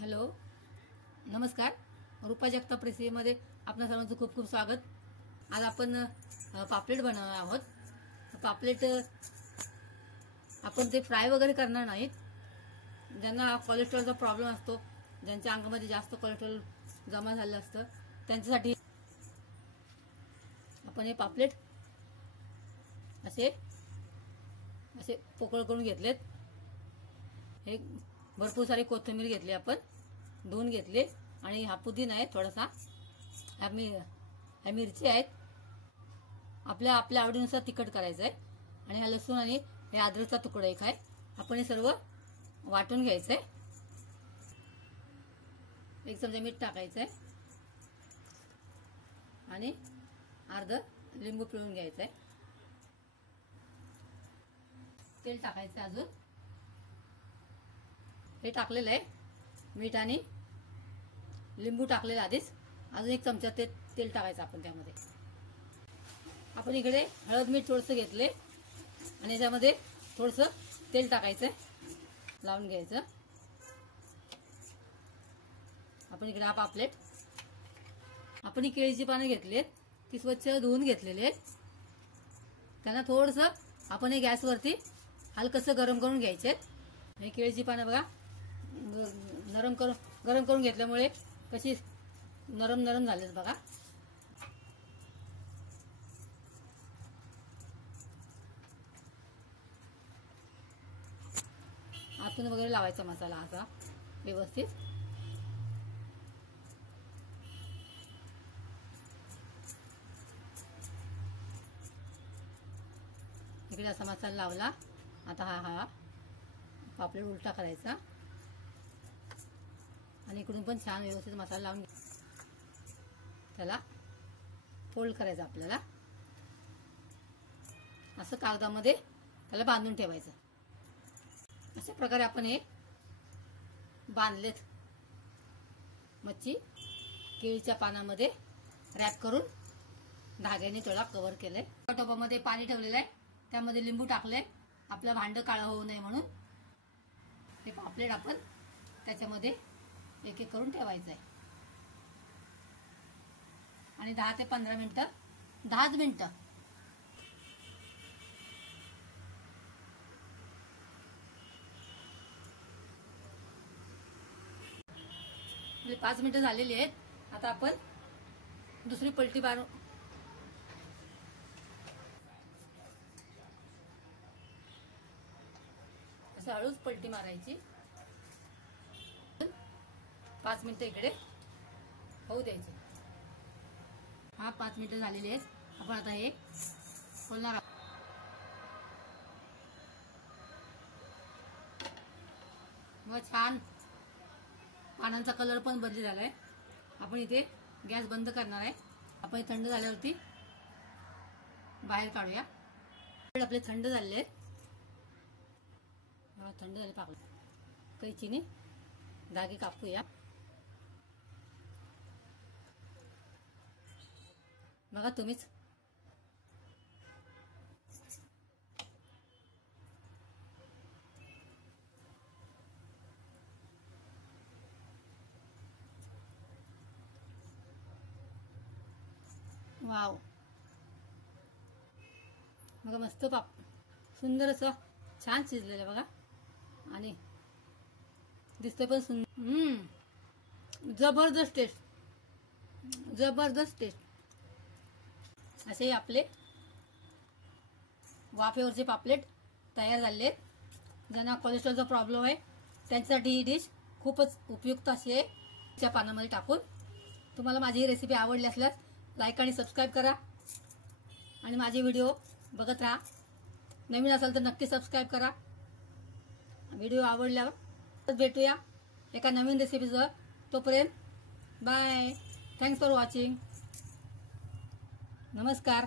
Hello, नमस्कार. रूपा जगताप रेसिपीमध्ये आपल्या सर्वांचं खूप खूप स्वागत. आज आपण पापलेट बनवणार आहोत. पापलेट आपण ते फ्राय वगैरे करणार नाहीत. ज्यांना कोलेस्ट्रॉलचा प्रॉब्लेम असतो, ज्यांच्या अंगामध्ये जास्त कोलेस्ट्रॉल जमा झालं असतं, त्यांच्यासाठी आपण हे पापलेट असे असे पोकळ करून घेतलेत. हे भरपूर सारी कोथिंबीर घेतली, आपण धुवून घेतले. आणि हा पुदिना आहे थोडासा, ह्या मिरची आहेत. आपल्या आवडीनुसार तिखट करायचं आहे. आणि हा लसूण आणि हे अद्रकचा तुकडा एक आहे. आपण हे सर्व वाटून घ्यायचंय. एक चमचा मीठ टाकायचंय आणि अर्ध लिंबू पिळून घ्यायचंय. तेल टाकायचं. अजून हे टाकलेलं आहे, मीठ आणि लिंबू टाकलेलं आधीच. अजून एक चमचा तेल टाकायचं आपण त्यामध्ये. आपण इकडे हळद मीठ थोडंसं घेतले आणि याच्यामध्ये थोडंसं तेल टाकायचंय, लावून घ्यायचं. आपण इकडे हा पापलेट, आपण ही केळीची पानं घेतलीत, ती स्वच्छ धुवून घेतलेली आहेत. त्यांना थोडंसं आपण हे गॅसवरती हलकसं गरम करून घ्यायचे. हे केळीची पानं बघा, गरम करून घेतल्यामुळे कशी नरम नरम झालेत बघा. आतून वगैरे लावायचा मसाला असा व्यवस्थित. इकडे असा मसाला लावला. आता हा पापलेट उलटा करायचा आणि इकडून पण छान व्यवस्थित मसाला लावून त्याला फोल्ड करायचा. आपल्याला असं कागदामध्ये त्याला बांधून ठेवायचं. अशा प्रकारे आपण हे बांधलेत. मच्छी केळीच्या पानामध्ये रॅप करून धाग्याने थोडा कव्हर केलंय. टोपामध्ये पाणी ठेवलेलं आहे, त्यामध्ये लिंबू टाकले, आपलं भांड काळं होऊ नये म्हणून. हे पापलेट आपण त्याच्यामध्ये एक एक करून ठेवायचं आहे. आणि 10 ते 15 मिनिटं, 10 मिनिटं 5 मिनिटं झालेली आहेत. आता आपण दुसरी पलटी मारू. असं हळूच पलटी मारायची. 5 मिनिटं इकडे होऊ द्यायचे. हा 5 मिनिटं झालेली आहेत. आपण आता हे खोलणार आहोत. मग छान पानांचा कलर पण बदली झालाय. आपण इथे गॅस बंद करणार आहे. आपण थंड झाल्यावरती बाहेर काढूया. आपले थंड झालेले आहेत. थंड झाले पापलेट. कैचीने धागे कापूया. बघा तुम्हीच. वाव, बघा मस्त सुंदर असं छान शिजलेलं बघा. आणि दिसतंय पण सुंदर. जबरदस्त टेस्ट, जबरदस्त टेस्ट. असे आपले वाफेवरचे पापलेट तयार झाले आहेत. ज्यांना कोलेस्ट्रॉलचा प्रॉब्लेम आहे त्यांच्यासाठी ही डिश खूपच उपयुक्त अशी आहे. त्या पानामध्ये टाकून. तुम्हाला माझी ही रेसिपी आवडली असल्यास लाईक आणि सबस्क्राईब करा आणि माझे व्हिडिओ बघत राहा. नवीन असाल तर नक्की सबस्क्राईब करा. व्हिडिओ आवडल्यावर भेटूया एका नवीन रेसिपीसह. तोपर्यंत बाय. Thanks for watching. नमस्कार.